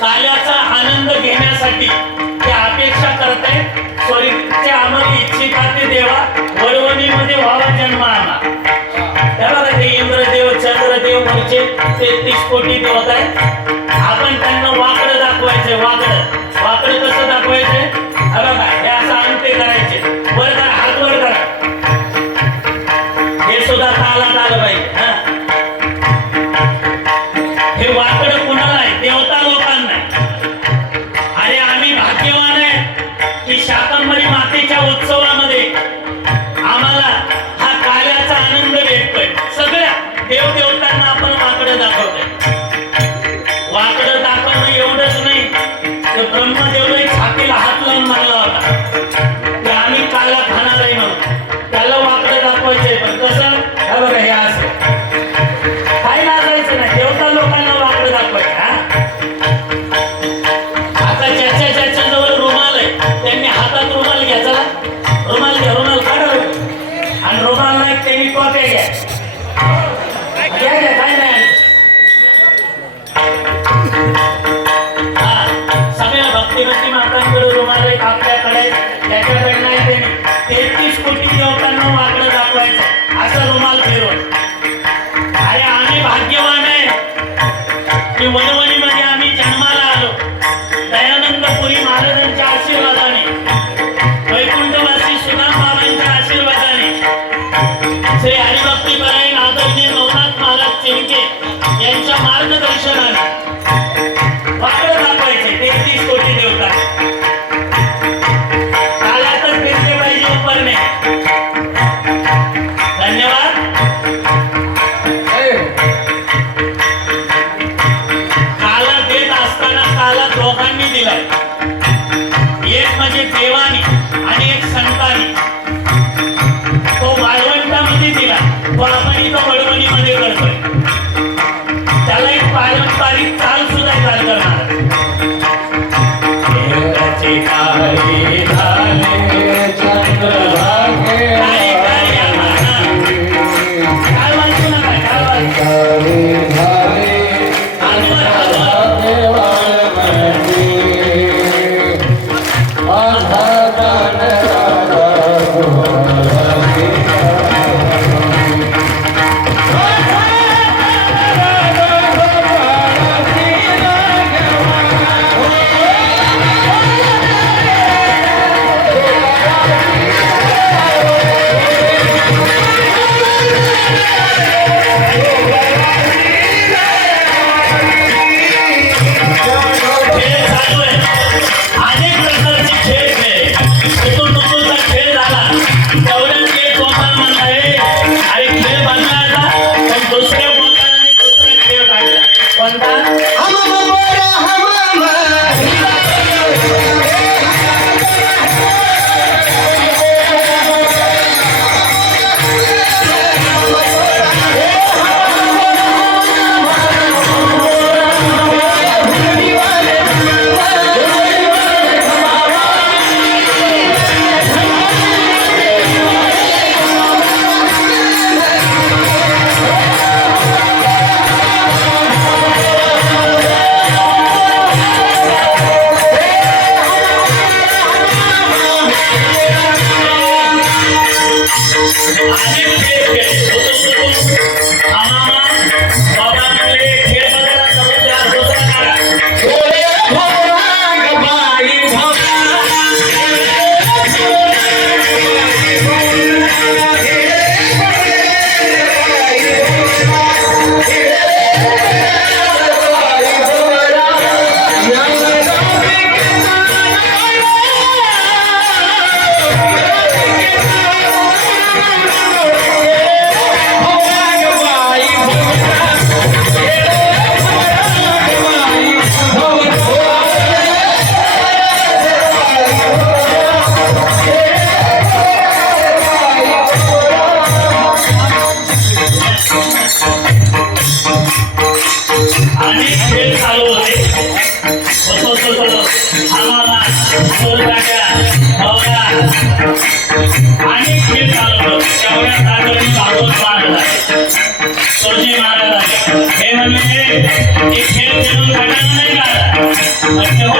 काल्याचा आनंद घेण्यासाठी ते अपेक्षा करते स्वर्गीचे अमर इच्छिता ते देवा वळवणीमध्ये व्हावा जन्म आला. तेव्हा ते इंद्रदेव चंद्रदेव वरचे 33 कोटी देवता आहेत. आपण त्यांना वाकडं दाखवायचे. वाकडं कसं दाखवायचे? बघा हे असं अंगठे करायचे. वर करा, हात वर करा. हे सुद्धा तालात आलं पाहिजे. हे वाकडं कुणाला आहे? देवता लोकांना. अरे आम्ही भाग्यवान आहे की शाकंभरी मातेच्या उत्सवामध्ये आम्हाला हा काल्याचा आनंद भेटतोय. सगळ्या देवदेवतांना आपण वाकडं दाखवतोय. वाकडं दाखवणं एवढंच नाही तर ब्रह्मदेवने छातीला हात लावून मारला होता की आम्ही काला खाणार आहे म्हणून. त्याला वाकडं दाखवायचंय. पण कसं? हे बघा हे असं काही लाजायचं नाही. देवता लोकांना वाकडं दाखवायचं. आता ज्याच्या जवळ रुमाल आहे त्यांनी हातात रुमाल घ्या. चला रुमाल घ्या. रुमाल काढा आणि रुमाल नाही त्यांनी टोप्या घ्या. काय नाही. सगळ्या भक्ती मातांकडे रुमाल आहे. आपल्याकडे त्याच्याकडे नाही. त्यांनी 33 कोटी देवतांना वाकडं दाखवायचं असं रुमाल फिरवून. अरे आम्ही भाग्यवान आहे की वनवणीमध्ये आम्ही जन्माला आलो. दयानंदपुरी महाराजांच्या आशीर्वादाने, वैकुंठवासी सुदाम बाबांच्या आशीर्वादाने, श्री हरिभक्तीपरायण आदरणीय नवनाथ महाराज चिरके यांच्या मार्गदर्शनाने वाकडं दाखवायचे 33 कोटी देवता. कालातच भेटले पाहिजे उपरणे. धन्यवाद. काला देत असताना काला दोघांनी दिलाय. एक म्हणजे देवानी आणि एक संतांनी. तो वाळवंटामध्ये दिला. तो आपण इथं वडवणीमध्ये करतोय. त्याला एक पारंपरिक चाल सुद्धा चाल करणार. अनेक खेळ चालू होते. हवामान, सोरकाट्या, भवरा, अनेक खेळ चालू होते. तेवढ्या सागरी भागवत महाराज सोजी महाराज हे म्हणले हे खेळ खेळून भेटायला नाही का, पण तेव्हा